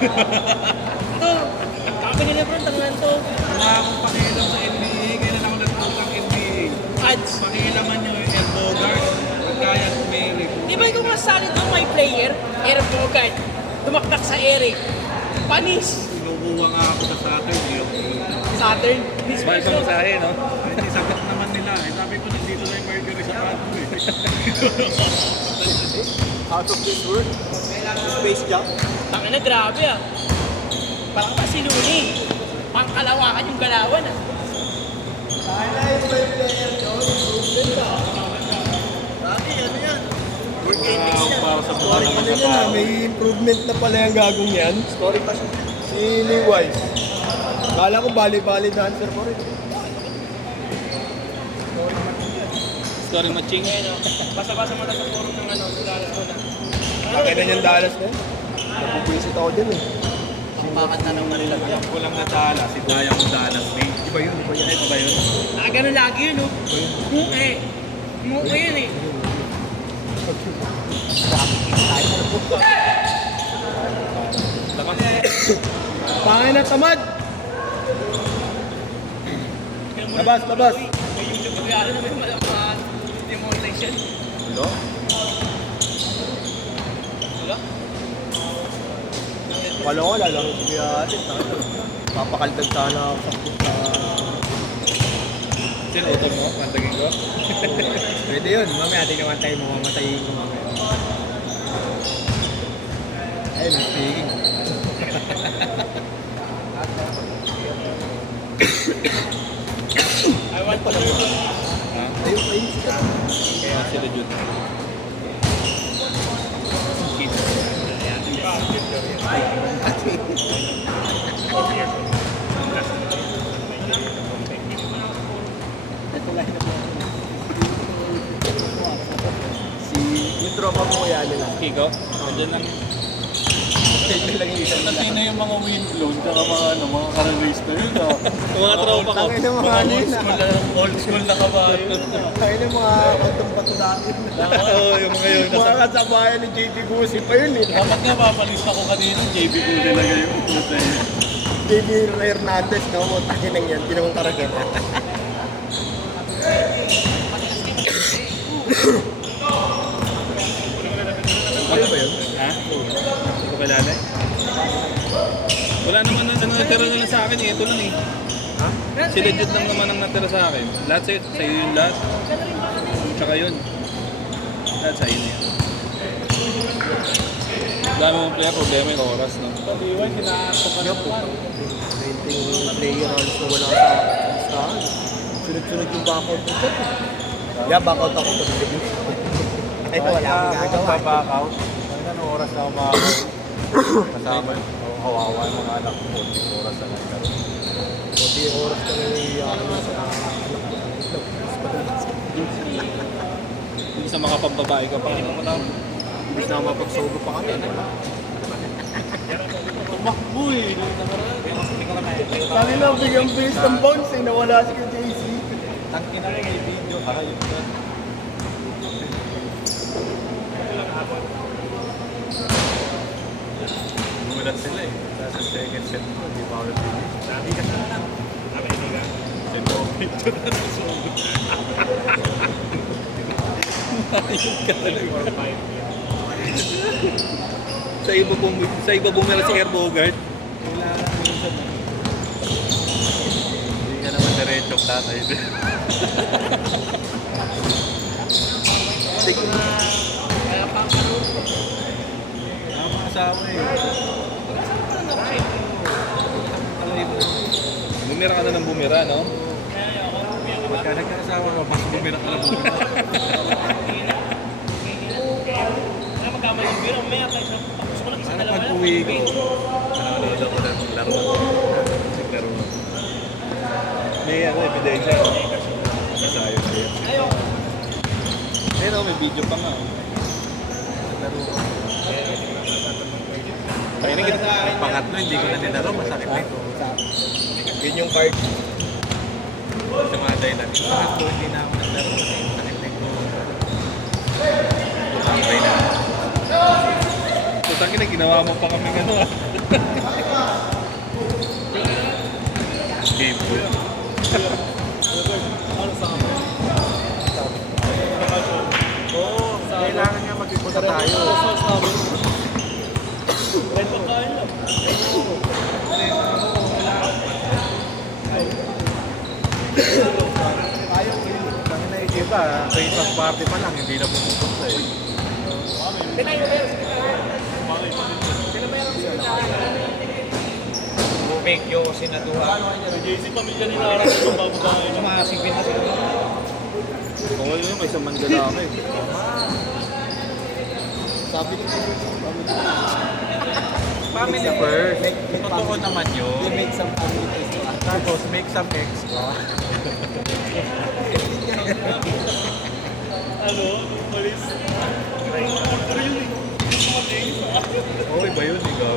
Ito, sabi nila bro, tangan to. Wala akong pakialam sa NBA. Kailan ako nagpunta ng NBA? Ads. Pakialaman nyo yung elbow guard. Kaya Mary. Di ba ikaw masasabi doon may player, Eric Bogart, tumaktak sa Eric. Panis. Inuuwa nga ako sa Saturn. Saturn. Mahal sa masahe, no? Hindi, sagot naman nila. Sabi ko, nandito na yung Mercury sa Pato eh. Out of this world. Space Jam. Tangin na, grabe ah. Parang kasi Luni. Pangkalawakan yung galawan ah. Kaya yung may player doon, improvement ka. Dati, ano yan? Work ethics yan. Para sa Story pa rin yan, may improvement na pala yung gagong yan. Story pa siya. Si Lee Wise. Kala ko bali-bali dancer ko rin. Story matching. Ngayon oh, basa-basa mo na sa forum ng ano, sa Dallas mo na. Akin na yung Dallas na yun. Napupuisit ako dyan eh. Pakanta ng Manila. Alam ko lang na Dallas. Si Daya mo Dallas eh. Iba yun, iba yun. Ano ba yun? Nakagano lagi yun oh. Muke. Muke yun eh. Pangin na tamad! Labas, labas! May YouTube kaya na may mga demonetization. Hello? Wala? Kala ko, lalaro si Kuya Atin. Papakaldag sana ako sa puta. Sinutol mo? Pantagin ko? Pwede yun. Mamaya atin naman tayo mamamatayin ko mamaya. Ayun, speaking. I want to learn. Ha? Ayun, ayun sila. Kaya sila Jun. Si, yung tropa mo kaya nila. Kiko? Nandiyan lang. Kaya lang yung isang Kasi na yung mga windblown, tsaka mga, ano, mga karalist na yun ah. Yung mga tropa ko. Tangin ng mga ano yun Old school na kabayo. Tangin ng mga pagtumbato natin. Oo, yung mga yun. Mga kasabayan ni JP Gusi pa yun eh. Dapat nga papalis ako kanina, JB ko talaga yung puta yun. JP Hernandez, no? Tangin ng yan, pinamang karagan. Ano ba yun? Ha? Hindi ko kilala eh. Wala naman na natira na lang sa akin eh. Ito lang eh. Ha? Si legit lang naman ang natira sa akin. Lahat sa'yo. Sa'yo yung lahat. Tsaka yun. Lahat sa'yo na yan. Dami mong player, problema yung oras, no? Paliwan, sinakot ka na po. naman. 20 player halos na wala sa listahan. Sunod-sunod yung backout ko dyan. Yeah, backout ako. Ay, wala akong gagawa. Back-out. Ano oras na umakawin? Kasama yung kawawa yung mga anak ko. 40 oras na lang. Hindi oras ka lang iyakan mo sa anak ko. Hindi sa mga pambabae ka pa. Ano mo na? Hindi na mapagsogo pa kami. Tumakbo eh. Sabi lang, bigyan bilis ng bounce eh. Nawala si JC. Tangkin na rin yung video. Kakayot na. Gulat sila eh. Sa second set ko, hindi pa ako nag-finish. Sabi ka na lang. Set ko, picture na sa sogo. Sa iba bumira si Air Bogart. Wala na minsan. Hindi ka naman diretsong tatay. Tama kasama eh. Bumira ka na ng bumira, no? Pagka nagkakasama mo, mas bumira ka lang bumira. Kaya magkamali yung biro, may atay sa tapos ko lang isa Para dalawa pag lang. uwi ko, nanonood ako ng laro. Naglaro. May ano, ebidensya. Masayo siya. Ayaw. Pero may video pa nga. Naglaro ko. Pakinig kita. Ang pangatlo, hindi ko na nilaro. Masakit na ito. Yun yung card. Sa mga dahilan. Yung pangatlo, hindi na ako naglaro. Masakit na ito. Tumambay na. Tutangin na ginawa mo pa kami ano ah. Game po yun. Oo, kailangan nga mag-ipusa tayo. Ayaw ko yun. Kami na yung iba, Christmas party pa lang, hindi na pupunta eh. Tubig, yung sinaduhan. JC pamilya ni Lara yung babae. Sumasipin na sila. Oo, yun, may isang manlalaki. Sabi ko, Family first. Totoo naman they yun. make some family taste. Tapos make some extra. Ano? Malis. Okay ba yun? Ikaw?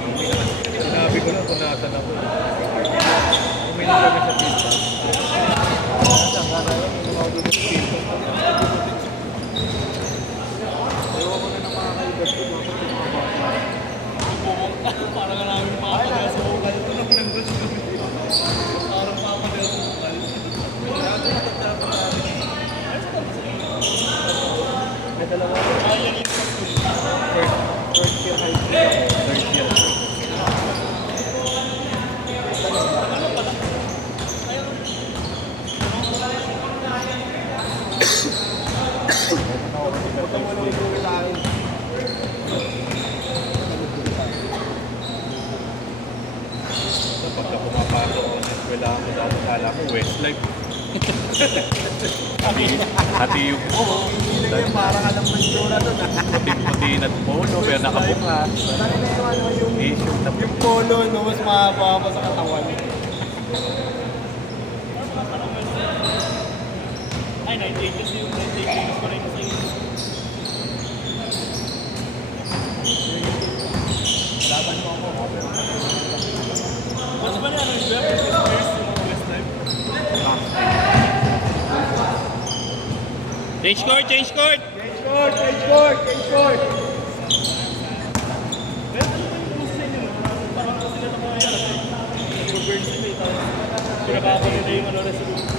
Sinabi ko lang kung nasan ako. Uminom kami sa pizza. Nasaan ka na yun? Yung mga gusto sa pizza. Ewan ko na ng mga kaibat ko. Parang nga namin makapagaya sa ukal. Ito na pinag-brush ko. Parang makapagaya sa ukal. May dalawa. Ayan yung sakto. First year high school. Third year. Pagka pumapasok ako sa eskwela ko, tapos kala ko Westlife. Hati yung Parang alam mo yung dura doon. puti na polo, pero nakabuka. Issue na Yung polo, no, mas mahaba pa sa katawan. Ay, 98 kasi yung 98 pa rin sa inyo. Laban mo ako. Mas ba na ano yung web? First yung mga Westlife? Change court, change court! Change court, change court, change court. Pero ano ba yung gusto ninyo? Parang sila na mga yan. Nag-burn sila eh. Tapos pinababa nila yung ano resolution.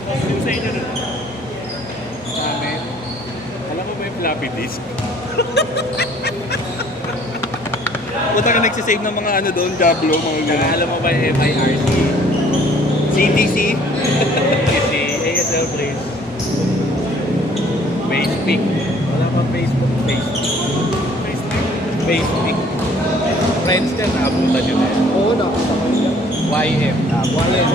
Tapos yung sa inyo nun. sa amin. Alam mo ba yung floppy disk? Punta ka nagsisave ng mga ano doon, Diablo, mga gano'n. Alam mo ba yung MIRC? CTC? Kasi ASL Brace. Facebook. Wala pa Facebook. Facebook. Friends din, naabutan yun eh. Oo, nakita ko yun. YM, naabutan.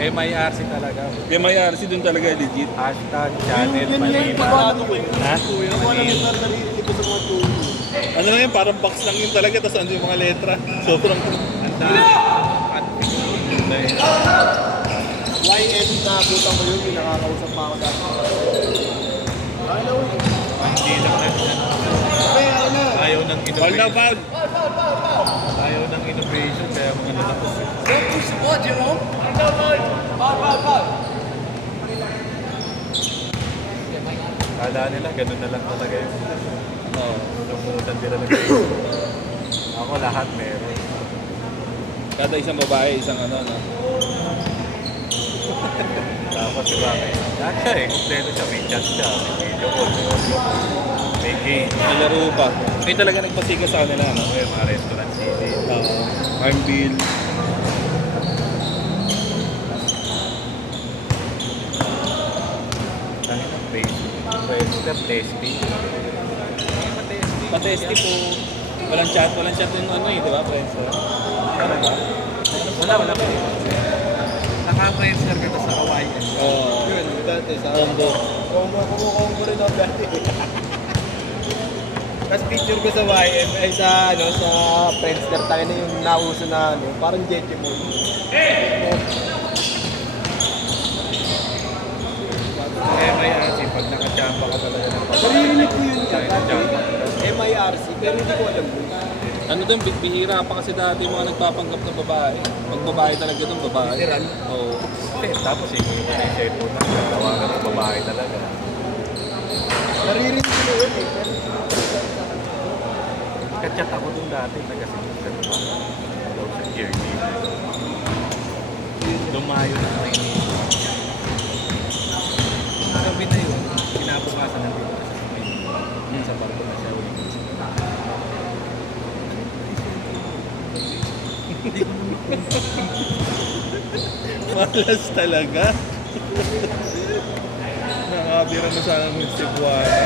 MIRC talaga. MIRC doon talaga legit. Hashtag channel Yun lang yung Manila. pagbago ko. Ha? Wala nang naririnig ko sa mga tuloy. Ano lang yun, parang box lang yun talaga, tapos ano yung mga letra. Sobrang... Anda. At YN na butang ko yun, yung nakakausap pa ako dati. Ano? hindi lang na Kaya na. ayaw ng All na innovation. foul! Ayaw ng innovation kaya mga nalakos. Kala nila ganun na lang talaga yun. Oo. Lumutan nila ng Facebook. Ako lahat meron. Kada isang babae, isang ano, no? Tapos si Bakay. Lahat siya eh. Kompleto siya. May chat siya. May video call. May audio call. May game. May laro pa. May talaga nagpasiga sa kanila, no? May mga restaurant city. Armville. Dahil ng Facebook. Facebook testing. Patesti po. Walang chat yung ano eh, di ba, friends? Talaga? Wala. Naka-friendster ka sa Hawaii. Oo. Yun, dati sa... Combo. Combo rin ako dati. Tapos picture ko sa YN, ay sa, ano, sa Friendster tayo na yung nauso na, ano, parang Jejemon. MIRC, pag nakachamba ka talaga ng Naririnig ko yun Tayo na dati. chamba. MIRC, pero hindi ko alam yun. Ano doon, bihira pa kasi dati yung mga nagpapanggap na babae. Pag babae talaga doon, babae. Literal? Oo. Tapos ikaw na yung cellphone na natawagan ng babae talaga. Naririnig ko na yun eh. Pero nag-chat ako dun dati, taga-sinusan pa. Daw sa journey. Lumayo na rin. Gabi na yun, kinabukasan ng dito sa Spain. Sa barko na siya ulit. Malas talaga. Nakabira mo sana ng Cebuana.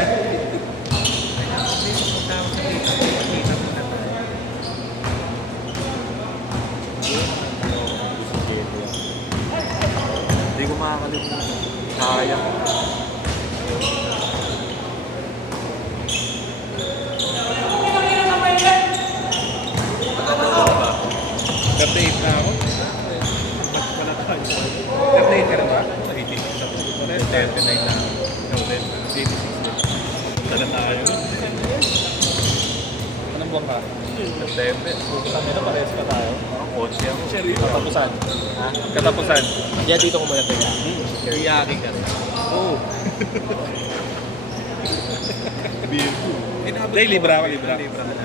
Hindi ko makakalimutan. Sayang. Update na ako. Update ka na ba? 86 ako. 79 na ako. No, 86 na. Sana tayo. Anong buwan ka? September. Sabi na parehas pa tayo. Parang 11 ako. Katapusan. Katapusan. Diyan dito ko muna tayo. Iyakin ka rin. Oo. Beer ko. Hindi, libra ako, libra. Libra ka na.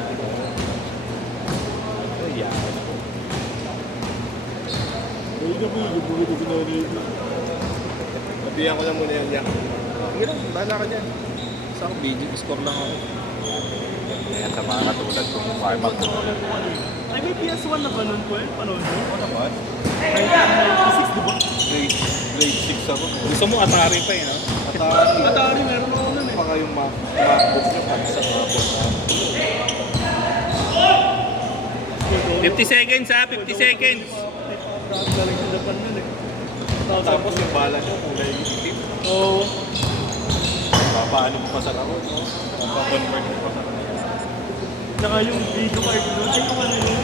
Nabihan ko lang muna yung yak. Hindi lang, bahala ka dyan. Sa ako, video, score lang ako. Kaya sa mga katulad kong farmang tulad. Ay, may PS1 na ba nun po eh? Panood mo? Ano naman? 1996, di ba? Grade 6 ako. Gusto mo Atari pa eh, no? Atari, meron ako nun eh. Baka yung MacBook nyo pag sa MacBook na. 50 seconds ha, 50 seconds. Galing sa Japan nun eh. Tapos yung bala nyo kulay itim. Oo. Papaano mo pa sa laro, no? Papakonvert mo pa sa laro. Tsaka yung video card doon, ay yung ano yun,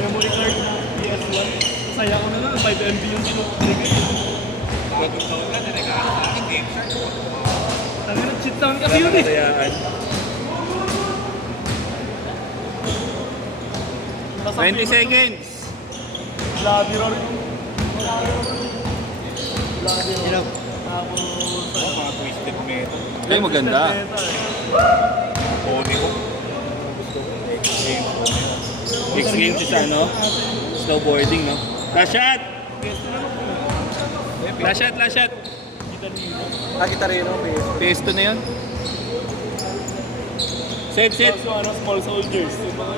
memory card na PS1. Saya ko na lang, 5 MB yung sinubigay. Bagong taon na, nalagaan sa akin, game shark. Tangin na, cheat lang kasi yun eh. Kasayaan. 20 seconds. Labiron. Ilaw. Tapos, Mga twisted metal. Ay, maganda. Pony ko. Gusto ko. X-Games ko. Next game is ano? Snowboarding, no? Last shot! Last shot, last shot! Kita rin yung PS. PS2 na yun. Save, save. So, ano, small soldiers. Yung mga